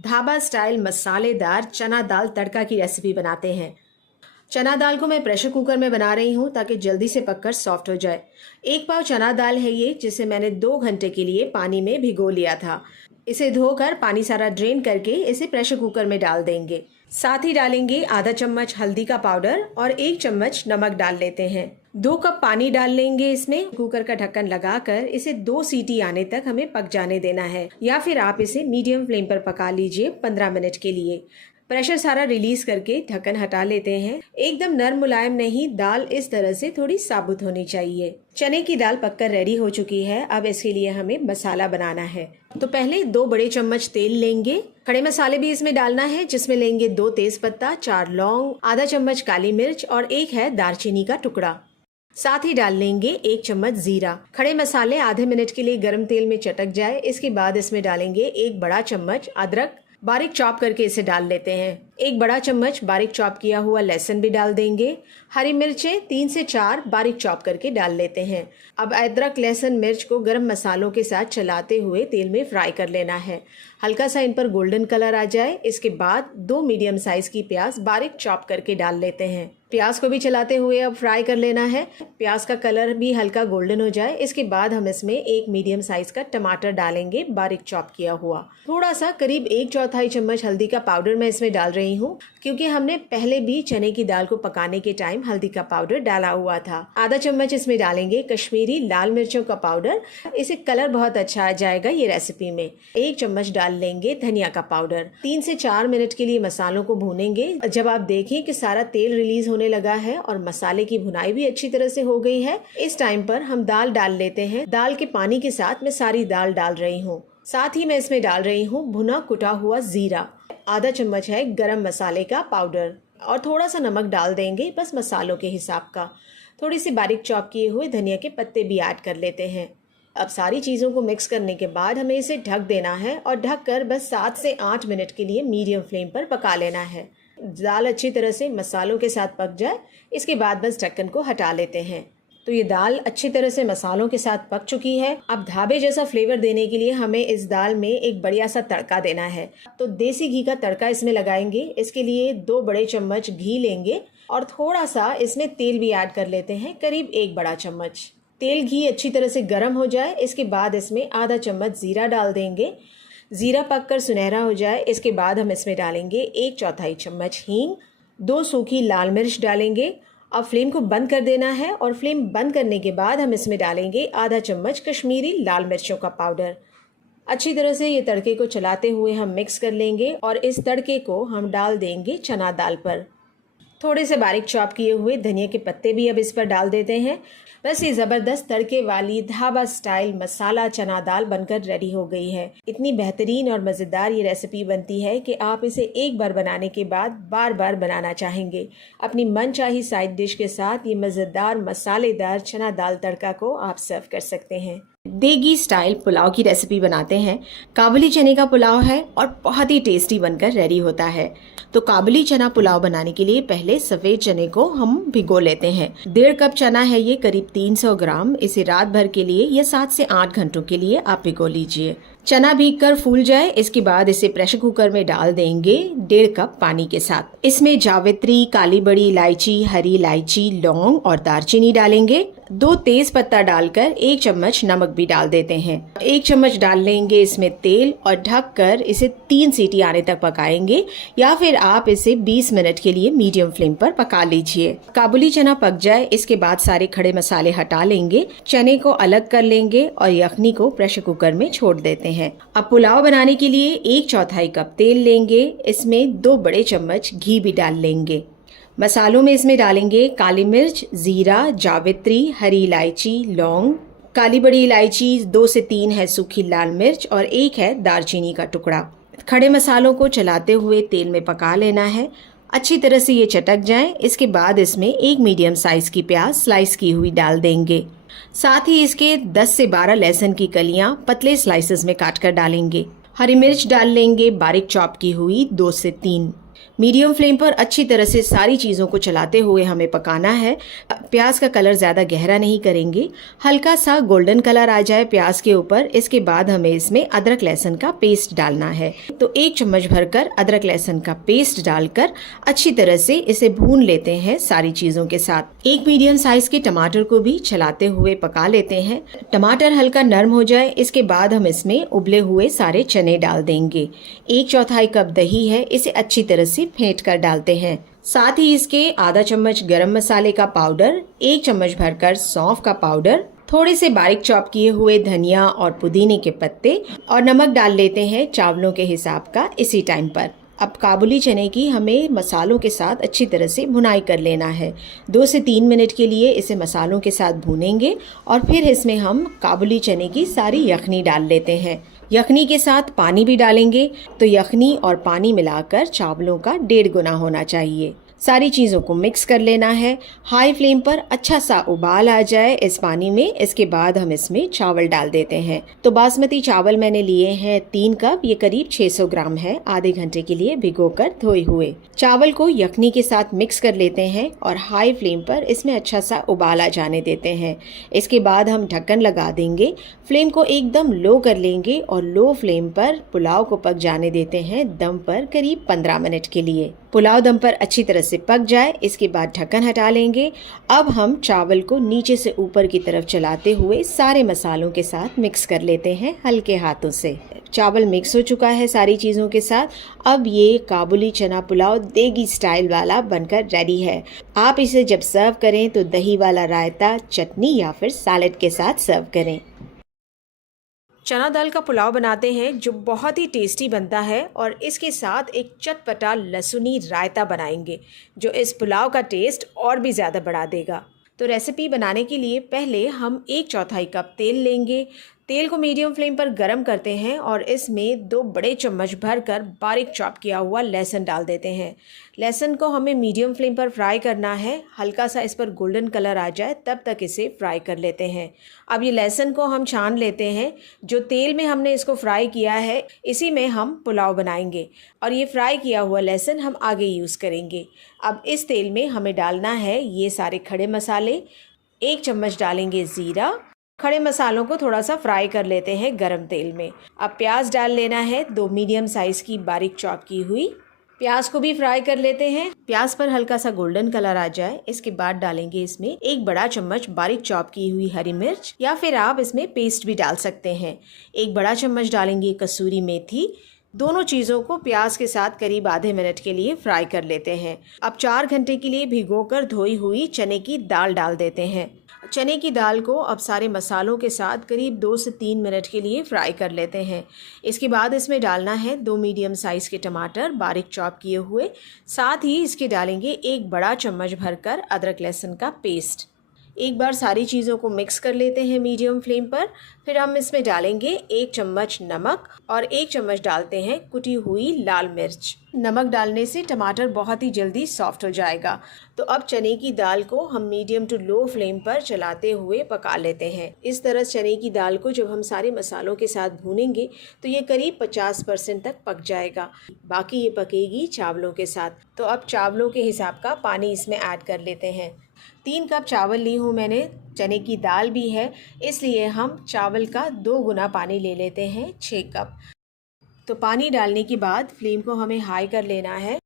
Dhaba style मसालेदार चना दाल तड़का की रेसिपी बनाते हैं। चना दाल को मैं प्रेशर कुकर में बना रही हूँ ताकि जल्दी से पककर सॉफ्ट हो जाए। 1 पाव चना दाल है ये, जिसे मैंने 2 घंटे के लिए पानी में भिगो लिया था। इसे धोकर पानी सारा ड्रेन करके इसे प्रेशर कुकर में डाल देंगे। साथ ही डालेंगे आधा चम्मच हल्दी का पाउडर और 1 चम्मच नमक डाल लेते हैं। 2 कप पानी डाल लेंगे इसमें। कुकर का ढक्कन लगाकर इसे 2 सीटी आने तक हमें पक जाने देना है, या फिर आप इसे मीडियम फ्लेम पर पका लीजिए 15 मिनट के लिए। प्रेशर सारा रिलीज करके ढक्कन हटा लेते हैं। एकदम नरम मुलायम नहीं, दाल इस तरह से थोड़ी साबुत होनी चाहिए। चने की दाल पककर रेडी हो चुकी है। अब इसके लिए हमें मसाला बनाना है। तो पहले 2 बड़े चम्मच तेल लेंगे। खड़े मसाले भी इसमें डालना है, जिसमें लेंगे 2 तेजपत्ता, 4 लौंग, आधा चम्मच काली मिर्च और 1 है दालचीनी का टुकड़ा। साथ ही डाल लेंगे 1 चम्मच जीरा। खड़े मसाले आधे मिनट के लिए गर्म तेल में चटक जाए, इसके बाद इसमें डालेंगे 1 बड़ा चम्मच अदरक, बारीक चॉप करके इसे डाल लेते हैं। 1 बड़ा चम्मच बारीक चॉप किया हुआ लहसुन भी डाल देंगे। हरी मिर्चें 3 से 4 बारीक चॉप करके डाल लेते हैं। अब अदरक, लहसुन, मिर्च को गरम मसालों के साथ चलाते हुए तेल में फ्राई कर लेना है। हल्का सा इन पर गोल्डन कलर आ जाए, इसके बाद 2 मीडियम साइज की प्याज बारीक चॉप करके डाल लेते हैं। प्याज को भी चलाते हुए अब फ्राई कर लेना है। प्याज का कलर भी हल्का गोल्डन हो जाए, इसके बाद हम इसमें 1 मीडियम साइज का टमाटर डालेंगे बारीक चॉप किया हुआ। थोड़ा सा करीब 1/4 चम्मच हल्दी का पाउडर मैं इसमें डाल रही हूँ, क्योंकि हमने पहले भी चने की दाल को पकाने के टाइम हल्दी का पाउडर डाला हुआ था। आधा चम्मच इसमें डालेंगे कश्मीरी लाल मिर्चों का पाउडर, इसे कलर बहुत अच्छा आ जाएगा ये रेसिपी में। 1 चम्मच डाल लेंगे धनिया का पाउडर। 3 से 4 मिनट के लिए मसालों को भूनेंगे। जब आप देखें कि सारा तेल रिलीज होने लगा है और मसाले की भुनाई भी अच्छी तरह से हो गई है, इस टाइम पर हम दाल डाल लेते हैं। दाल के पानी के साथ मैं सारी दाल डाल रही हूँ। साथ ही मैं इसमें डाल रही हूँ भुना कुटा हुआ जीरा, आधा चम्मच है गरम मसाले का पाउडर और थोड़ा सा नमक डाल देंगे, बस मसालों के हिसाब का। थोड़ी सी बारीक चॉप किए हुए धनिया के पत्ते भी ऐड कर लेते हैं। अब सारी चीज़ों को मिक्स करने के बाद हमें इसे ढक देना है और ढक कर बस 7 से 8 मिनट के लिए मीडियम फ्लेम पर पका लेना है। दाल अच्छी तरह से मसालों के साथ पक जाए, इसके बाद बस ढक्कन को हटा लेते हैं। तो ये दाल अच्छी तरह से मसालों के साथ पक चुकी है। अब ढाबे जैसा फ्लेवर देने के लिए हमें इस दाल में एक बढ़िया सा तड़का देना है। तो देसी घी का तड़का इसमें लगाएंगे। इसके लिए 2 बड़े चम्मच घी लेंगे और थोड़ा सा इसमें तेल भी ऐड कर लेते हैं, करीब 1 बड़ा चम्मच। तेल घी अच्छी तरह से गर्म हो जाए, इसके बाद इसमें आधा चम्मच जीरा डाल देंगे। जीरा पककर सुनहरा हो जाए, इसके बाद हम इसमें डालेंगे 1/4 चम्मच हींग, 2 सूखी लाल मिर्च डालेंगे। अब फ्लेम को बंद कर देना है और फ्लेम बंद करने के बाद हम इसमें डालेंगे आधा चम्मच कश्मीरी लाल मिर्चों का पाउडर। अच्छी तरह से ये तड़के को चलाते हुए हम मिक्स कर लेंगे और इस तड़के को हम डाल देंगे चना दाल पर। थोड़े से बारीक चॉप किए हुए धनिया के पत्ते भी अब इस पर डाल देते हैं। बस ये ज़बरदस्त तड़के वाली ढाबा स्टाइल मसाला चना दाल बनकर रेडी हो गई है। इतनी बेहतरीन और मज़ेदार ये रेसिपी बनती है कि आप इसे एक बार बनाने के बाद बार बार बनाना चाहेंगे। अपनी मनचाही साइड डिश के साथ ये मज़ेदार मसालेदार चना दाल तड़का को आप सर्व कर सकते हैं। देगी स्टाइल पुलाव की रेसिपी बनाते हैं। काबुली चने का पुलाव है और बहुत ही टेस्टी बनकर रेडी होता है। तो काबुली चना पुलाव बनाने के लिए पहले सफ़ेद चने को हम भिगो लेते हैं। 1.5 कप चना है ये, करीब 300 ग्राम। इसे रात भर के लिए या 7 से 8 घंटों के लिए आप भिगो लीजिए। चना भीगकर फूल जाए, इसके बाद इसे प्रेशर कुकर में डाल देंगे 1.5 कप पानी के साथ। इसमें जावित्री, काली बड़ी इलायची, हरी इलायची, लौंग और दालचीनी डालेंगे। 2 तेज पत्ता डालकर 1 चम्मच नमक भी डाल देते हैं। 1 चम्मच डाल लेंगे इसमें तेल और ढक कर इसे 3 सीटी आने तक पकाएंगे, या फिर आप इसे 20 मिनट के लिए मीडियम फ्लेम पर पका लीजिए। काबुली चना पक जाए, इसके बाद सारे खड़े मसाले हटा लेंगे, चने को अलग कर लेंगे और यखनी को प्रेशर कुकर में छोड़ देते हैं। अब पुलाव बनाने के लिए 1/4 कप तेल लेंगे। इसमें 2 बड़े चम्मच घी भी डाल लेंगे। मसालों में इसमें डालेंगे काली मिर्च, जीरा, जावित्री, हरी इलायची, लौंग, काली बड़ी इलायची, 2 से 3 है सूखी लाल मिर्च और 1 है दालचीनी का टुकड़ा। खड़े मसालों को चलाते हुए तेल में पका लेना है। अच्छी तरह से ये चटक जाएं, इसके बाद इसमें 1 मीडियम साइज की प्याज स्लाइस की हुई डाल देंगे। साथ ही इसके 10 से 12 लहसुन की कलियां पतले स्लाइसेस में काटकर डालेंगे। हरी मिर्च डाल लेंगे बारीक चॉप की हुई 2 से 3। मीडियम फ्लेम पर अच्छी तरह से सारी चीज़ों को चलाते हुए हमें पकाना है। प्याज का कलर ज़्यादा गहरा नहीं करेंगे, हल्का सा गोल्डन कलर आ जाए प्याज के ऊपर। इसके बाद हमें इसमें अदरक लहसुन का पेस्ट डालना है। तो 1 चम्मच भरकर अदरक लहसुन का पेस्ट डालकर अच्छी तरह से इसे भून लेते हैं सारी चीज़ों के साथ। 1 मीडियम साइज के टमाटर को भी चलाते हुए पका लेते हैं। टमाटर हल्का नरम हो जाए, इसके बाद हम इसमें उबले हुए सारे चने डाल देंगे। 1/4 कप दही है, इसे अच्छी तरह से फेंट कर डालते हैं। साथ ही इसके आधा चम्मच गरम मसाले का पाउडर, 1 चम्मच भरकर सौंफ का पाउडर, थोड़े से बारीक चॉप किए हुए धनिया और पुदीने के पत्ते और नमक डाल लेते हैं चावलों के हिसाब का इसी टाइम पर। अब काबुली चने की हमें मसालों के साथ अच्छी तरह से भुनाई कर लेना है। 2 से 3 मिनट के लिए इसे मसालों के साथ भूनेंगे और फिर इसमें हम काबुली चने की सारी यखनी डाल लेते हैं। यखनी के साथ पानी भी डालेंगे, तो यखनी और पानी मिलाकर चावलों का 1.5 गुना होना चाहिए। सारी चीज़ों को मिक्स कर लेना है। हाई फ्लेम पर अच्छा सा उबाल आ जाए इस पानी में, इसके बाद हम इसमें चावल डाल देते हैं। तो बासमती चावल मैंने लिए हैं 3 कप, ये करीब 600 ग्राम है, आधे घंटे के लिए भिगोकर धोए हुए। चावल को यखनी के साथ मिक्स कर लेते हैं और हाई फ्लेम पर इसमें अच्छा सा उबाल आ जाने देते हैं। इसके बाद हम ढक्कन लगा देंगे, फ्लेम को एकदम लो कर लेंगे और लो फ्लेम पर पुलाव को पक जाने देते हैं दम पर करीब 15 मिनट के लिए। पुलाव दम पर अच्छी तरह से पक जाए, इसके बाद ढक्कन हटा लेंगे। अब हम चावल को नीचे से ऊपर की तरफ चलाते हुए सारे मसालों के साथ मिक्स कर लेते हैं हल्के हाथों से। चावल मिक्स हो चुका है सारी चीज़ों के साथ। अब ये काबुली चना पुलाव देगी स्टाइल वाला बनकर रेडी है। आप इसे जब सर्व करें तो दही वाला रायता, चटनी या फिर सैलेड के साथ सर्व करें। चना दाल का पुलाव बनाते हैं जो बहुत ही टेस्टी बनता है और इसके साथ एक चटपटा लहसुनी रायता बनाएंगे जो इस पुलाव का टेस्ट और भी ज़्यादा बढ़ा देगा। तो रेसिपी बनाने के लिए पहले हम 1/4 कप तेल लेंगे। तेल को मीडियम फ्लेम पर गरम करते हैं और इसमें 2 बड़े चम्मच भरकर बारीक चॉप किया हुआ लहसुन डाल देते हैं। लहसुन को हमें मीडियम फ्लेम पर फ्राई करना है, हल्का सा इस पर गोल्डन कलर आ जाए तब तक इसे फ्राई कर लेते हैं। अब ये लहसुन को हम छान लेते हैं। जो तेल में हमने इसको फ्राई किया है इसी में हम पुलाव बनाएंगे और ये फ्राई किया हुआ लहसुन हम आगे यूज़ करेंगे। अब इस तेल में हमें डालना है ये सारे खड़े मसाले। 1 चम्मच डालेंगे ज़ीरा। खड़े मसालों को थोड़ा सा फ्राई कर लेते हैं गरम तेल में। अब प्याज डाल लेना है, 2 मीडियम साइज़ की बारीक चॉप की हुई। प्याज को भी फ्राई कर लेते हैं। प्याज पर हल्का सा गोल्डन कलर आ जाए, इसके बाद डालेंगे इसमें 1 बड़ा चम्मच बारीक चॉप की हुई हरी मिर्च या फिर आप इसमें पेस्ट भी डाल सकते हैं। 1 बड़ा चम्मच डालेंगे कसूरी मेथी। दोनों चीज़ों को प्याज के साथ करीब आधे मिनट के लिए फ्राई कर लेते हैं। अब 4 घंटे के लिए भिगोकर धोई हुई चने की दाल डाल देते हैं। चने की दाल को अब सारे मसालों के साथ करीब 2 से 3 मिनट के लिए फ्राई कर लेते हैं। इसके बाद इसमें डालना है 2 मीडियम साइज़ के टमाटर बारीक चॉप किए हुए। साथ ही इसके डालेंगे 1 बड़ा चम्मच भरकर अदरक लहसुन का पेस्ट। एक बार सारी चीज़ों को मिक्स कर लेते हैं मीडियम फ्लेम पर। फिर हम इसमें डालेंगे 1 चम्मच नमक और 1 चम्मच डालते हैं कुटी हुई लाल मिर्च। नमक डालने से टमाटर बहुत ही जल्दी सॉफ्ट हो जाएगा। तो अब चने की दाल को हम मीडियम टू लो फ्लेम पर चलाते हुए पका लेते हैं। इस तरह चने की दाल को जब हम सारे मसालों के साथ भूनेंगे तो ये करीब 50% तक पक जाएगा। बाकी ये पकेगी चावलों के साथ। तो अब चावलों के हिसाब का पानी इसमें ऐड कर लेते हैं। 3 कप चावल ली हूँ मैंने, चने की दाल भी है, इसलिए हम चावल का 2 गुना पानी ले लेते हैं, 6 कप। तो पानी डालने के बाद फ्लेम को हमें हाई कर लेना है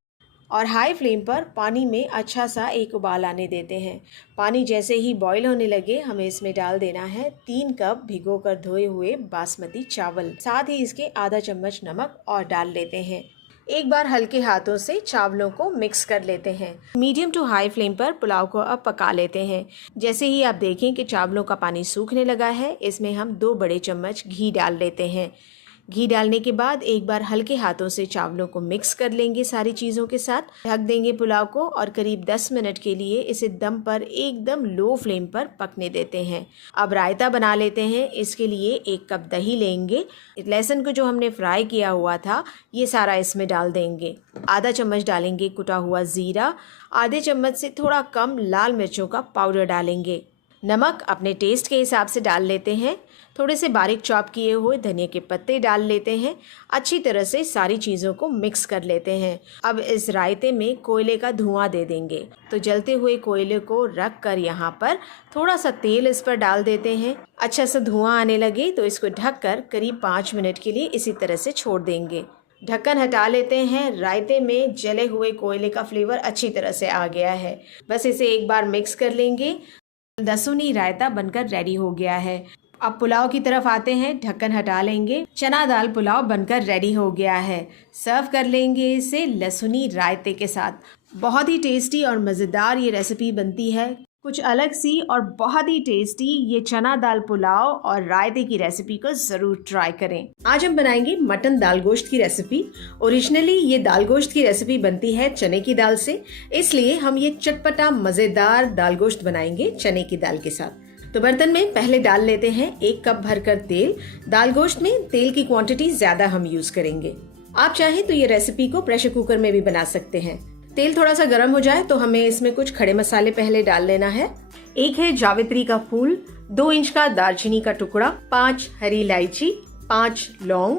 और हाई फ्लेम पर पानी में अच्छा सा एक उबाल आने देते हैं। पानी जैसे ही बॉईल होने लगे हमें इसमें डाल देना है 3 कप भिगो कर धोए हुए बासमती चावल। साथ ही इसके आधा चम्मच नमक और डाल लेते हैं। एक बार हल्के हाथों से चावलों को मिक्स कर लेते हैं। मीडियम टू हाई फ्लेम पर पुलाव को अब पका लेते हैं। जैसे ही आप देखें कि चावलों का पानी सूखने लगा है, इसमें हम 2 बड़े चम्मच घी डाल लेते हैं। घी डालने के बाद एक बार हल्के हाथों से चावलों को मिक्स कर लेंगे सारी चीज़ों के साथ। ढक देंगे पुलाव को और करीब 10 मिनट के लिए इसे दम पर एकदम लो फ्लेम पर पकने देते हैं। अब रायता बना लेते हैं। इसके लिए 1 कप दही लेंगे। लहसुन को जो हमने फ्राई किया हुआ था ये सारा इसमें डाल देंगे। आधा चम्मच डालेंगे कुटा हुआ ज़ीरा। आधे चम्मच से थोड़ा कम लाल मिर्चों का पाउडर डालेंगे। नमक अपने टेस्ट के हिसाब से डाल लेते हैं। थोड़े से बारीक चॉप किए हुए धनिया के पत्ते डाल लेते हैं। अच्छी तरह से सारी चीज़ों को मिक्स कर लेते हैं। अब इस रायते में कोयले का धुआं दे देंगे। तो जलते हुए कोयले को रख कर यहाँ पर थोड़ा सा तेल इस पर डाल देते हैं। अच्छा सा धुआं आने लगे तो इसको ढक कर करीब 5 मिनट के लिए इसी तरह से छोड़ देंगे। ढक्कन हटा लेते हैं। रायते में जले हुए कोयले का फ्लेवर अच्छी तरह से आ गया है। बस इसे एक बार मिक्स कर लेंगे। लहसुनी रायता बनकर रेडी हो गया है। अब पुलाव की तरफ आते हैं। ढक्कन हटा लेंगे। चना दाल पुलाव बनकर रेडी हो गया है। सर्व कर लेंगे इसे लहसुनी रायते के साथ। बहुत ही टेस्टी और मज़ेदार ये रेसिपी बनती है। कुछ अलग सी और बहुत ही टेस्टी ये चना दाल पुलाव और रायते की रेसिपी को ज़रूर ट्राई करें। आज हम बनाएंगे मटन दाल गोश्त की रेसिपी। ओरिजिनली ये दाल गोश्त की रेसिपी बनती है चने की दाल से, इसलिए हम ये चटपटा मज़ेदार दाल गोश्त बनाएंगे चने की दाल के साथ। तो बर्तन में पहले डाल लेते हैं 1 कप भरकर तेल। दाल गोश्त में तेल की क्वांटिटी ज़्यादा हम यूज़ करेंगे। आप चाहें तो ये रेसिपी को प्रेशर कुकर में भी बना सकते हैं। तेल थोड़ा सा गर्म हो जाए तो हमें इसमें कुछ खड़े मसाले पहले डाल लेना है। 1 है जावित्री का फूल, 2 इंच का दालचीनी का टुकड़ा, 5 हरी इलायची, 5 लौंग,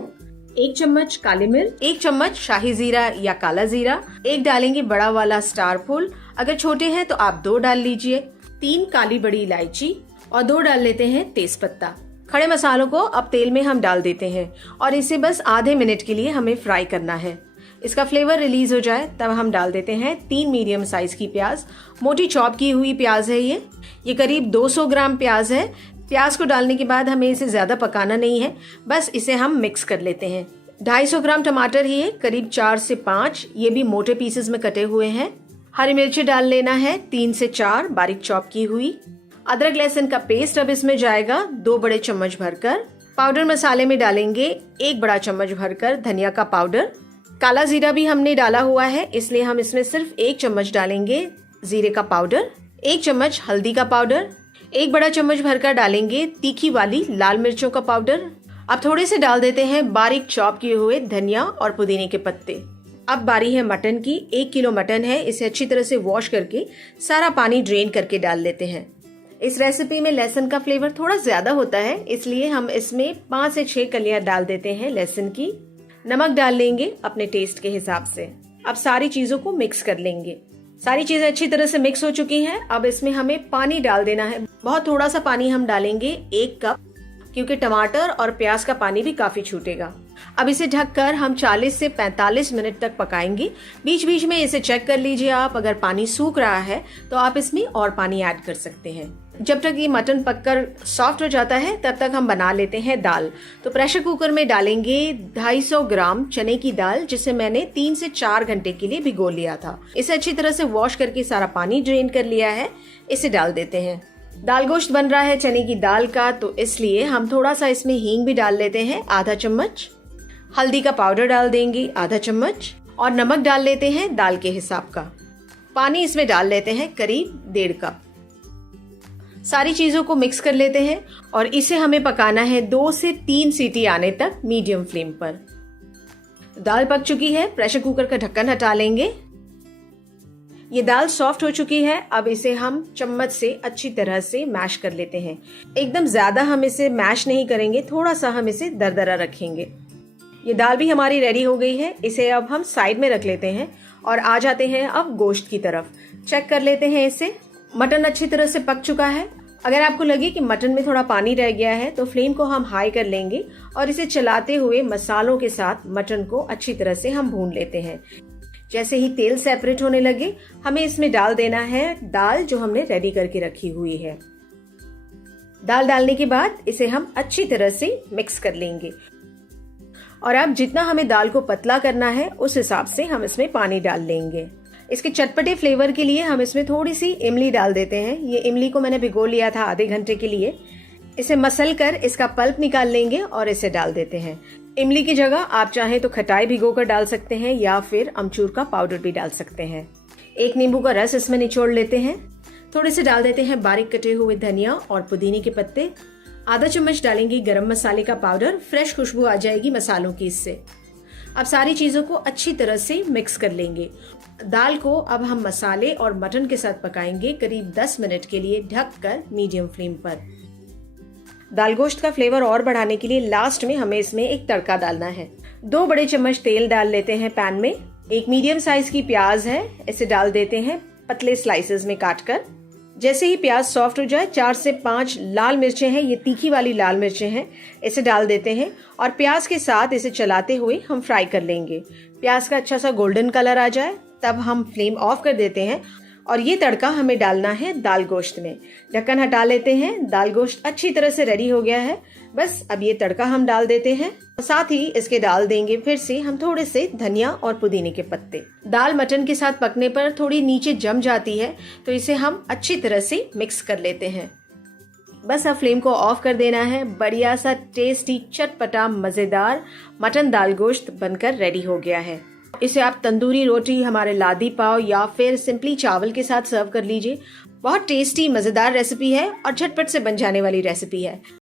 1 चम्मच काली मिर्च, 1 चम्मच शाही जीरा या काला जीरा, 1 डालेंगे बड़ा वाला स्टार फूल, अगर छोटे हैं तो आप 2 डाल लीजिए, 3 काली बड़ी इलायची और 2 डाल लेते हैं तेज पत्ता। खड़े मसालों को अब तेल में हम डाल देते हैं और इसे बस आधे मिनट के लिए हमें फ्राई करना है। इसका फ्लेवर रिलीज हो जाए तब हम डाल देते हैं 3 मीडियम साइज की प्याज। मोटी चॉप की हुई प्याज है ये करीब 200 ग्राम प्याज है। प्याज को डालने के बाद हमें इसे ज्यादा पकाना नहीं है, बस इसे हम मिक्स कर लेते हैं। 250 ग्राम टमाटर ही है, करीब 4 से 5, ये भी मोटे पीसेस में कटे हुए हैं। हरी मिर्ची डाल लेना है 3 से 4 बारीक चॉप की हुई। अदरक लहसुन का पेस्ट अब इसमें जाएगा 2 बड़े चम्मच भरकर। पाउडर मसाले में डालेंगे 1 बड़ा चम्मच भरकर धनिया का पाउडर। काला जीरा भी हमने डाला हुआ है, इसलिए हम इसमें सिर्फ 1 चम्मच डालेंगे जीरे का पाउडर। 1 चम्मच हल्दी का पाउडर। 1 बड़ा चम्मच भरकर डालेंगे तीखी वाली लाल मिर्चों का पाउडर। अब थोड़े से डाल देते हैं बारीक चॉप किए हुए धनिया और पुदीने के पत्ते। अब बारी है मटन की। 1 किलो मटन है, इसे अच्छी तरह से वॉश करके सारा पानी ड्रेन करके डाल लेते हैं। इस रेसिपी में लहसुन का फ्लेवर थोड़ा ज्यादा होता है, इसलिए हम इसमें 5 से 6 कलियां डाल देते हैं लहसुन की। नमक डाल लेंगे अपने टेस्ट के हिसाब से। अब सारी चीजों को मिक्स कर लेंगे। सारी चीजें अच्छी तरह से मिक्स हो चुकी हैं। अब इसमें हमें पानी डाल देना है। बहुत थोड़ा सा पानी हम डालेंगे, 1 कप, क्योंकि टमाटर और प्याज का पानी भी काफी छूटेगा। अब इसे ढककर हम 40 से 45 मिनट तक पकाएंगे। बीच बीच में इसे चेक कर लीजिए आप, अगर पानी सूख रहा है तो आप इसमें और पानी ऐड कर सकते हैं। जब तक ये मटन पककर सॉफ्ट हो जाता है तब तक हम बना लेते हैं दाल। तो प्रेशर कुकर में डालेंगे 250 ग्राम चने की दाल, जिसे मैंने 3 से 4 घंटे के लिए भिगो लिया था। इसे अच्छी तरह से वॉश करके सारा पानी ड्रेन कर लिया है। इसे डाल देते हैं। दाल गोश्त बन रहा है चने की दाल का, तो इसलिए हम थोड़ा सा इसमें हींग भी डाल लेते हैं, आधा चम्मच। हल्दी का पाउडर डाल देंगे आधा चम्मच और नमक डाल लेते हैं दाल के हिसाब का। पानी इसमें डाल लेते हैं करीब 1.5 कप। सारी चीजों को मिक्स कर लेते हैं और इसे हमें पकाना है 2 से 3 सीटी आने तक मीडियम फ्लेम पर। दाल पक चुकी है, प्रेशर कुकर का ढक्कन हटा लेंगे। ये दाल सॉफ्ट हो चुकी है। अब इसे हम चम्मच से अच्छी तरह से मैश कर लेते हैं। एकदम ज्यादा हम इसे मैश नहीं करेंगे, थोड़ा सा हम इसे दरदरा रखेंगे। ये दाल भी हमारी रेडी हो गई है। इसे अब हम साइड में रख लेते हैं और आ जाते हैं अब गोश्त की तरफ। चेक कर लेते हैं इसे। मटन अच्छी तरह से पक चुका है। अगर आपको लगे कि मटन में थोड़ा पानी रह गया है तो फ्लेम को हम हाई कर लेंगे और इसे चलाते हुए मसालों के साथ मटन को अच्छी तरह से हम भून लेते हैं। जैसे ही तेल सेपरेट होने लगे हमें इसमें डाल देना है दाल जो हमने रेडी करके रखी हुई है। दाल डालने के बाद इसे हम अच्छी तरह से मिक्स कर लेंगे और अब जितना हमें दाल को पतला करना है उस हिसाब से हम इसमें पानी डाल लेंगे। इसके चटपटे फ्लेवर के लिए हम इसमें थोड़ी सी इमली डाल देते हैं। ये इमली को मैंने भिगो लिया था आधे घंटे के लिए। इसे मसल कर इसका पल्प निकाल लेंगे और इसे डाल देते हैं। इमली की जगह आप चाहें तो खटाई भिगोकर डाल सकते हैं या फिर अमचूर का पाउडर भी डाल सकते हैं। 1 नींबू का रस इसमें निचोड़ लेते हैं। थोड़े से डाल देते हैं बारीक कटे हुए धनिया और पुदीने के पत्ते। आधा चम्मच डालेंगे गरम मसाले का पाउडर, फ्रेश खुशबू आ जाएगी मसालों की इससे। अब सारी चीज़ों को अच्छी तरह से मिक्स कर लेंगे। दाल को अब हम मसाले और मटन के साथ पकाएंगे करीब 10 मिनट के लिए ढककर मीडियम फ्लेम पर। दाल गोश्त का फ्लेवर और बढ़ाने के लिए लास्ट में हमें इसमें एक तड़का डालना है। 2 बड़े चम्मच तेल डाल लेते हैं पैन में। एक मीडियम साइज की प्याज है, इसे डाल देते हैं पतले स्लाइसेस में काटकर। जैसे ही प्याज सॉफ्ट हो जाए 4 से 5 लाल मिर्चें हैं, ये तीखी वाली लाल मिर्चें हैं, इसे डाल देते हैं और प्याज के साथ इसे चलाते हुए हम फ्राई कर लेंगे। प्याज का अच्छा सा गोल्डन कलर आ जाए तब हम फ्लेम ऑफ कर देते हैं और ये तड़का हमें डालना है दाल गोश्त में। ढक्कन हटा लेते हैं। दाल गोश्त अच्छी तरह से रेडी हो गया है। बस अब ये तड़का हम डाल देते हैं। साथ ही इसके डाल देंगे फिर से हम थोड़े से धनिया और पुदीने के पत्ते। दाल मटन के साथ पकने पर थोड़ी नीचे जम जाती है तो इसे हम अच्छी तरह से मिक्स कर लेते हैं। बस अब फ्लेम को ऑफ कर देना है। बढ़िया सा टेस्टी चटपटा मजेदार मटन दाल गोश्त बनकर रेडी हो गया है। इसे आप तंदूरी रोटी, हमारे लादी पाव या फिर सिंपली चावल के साथ सर्व कर लीजिए। बहुत टेस्टी मजेदार रेसिपी है और झटपट से बन जाने वाली रेसिपी है।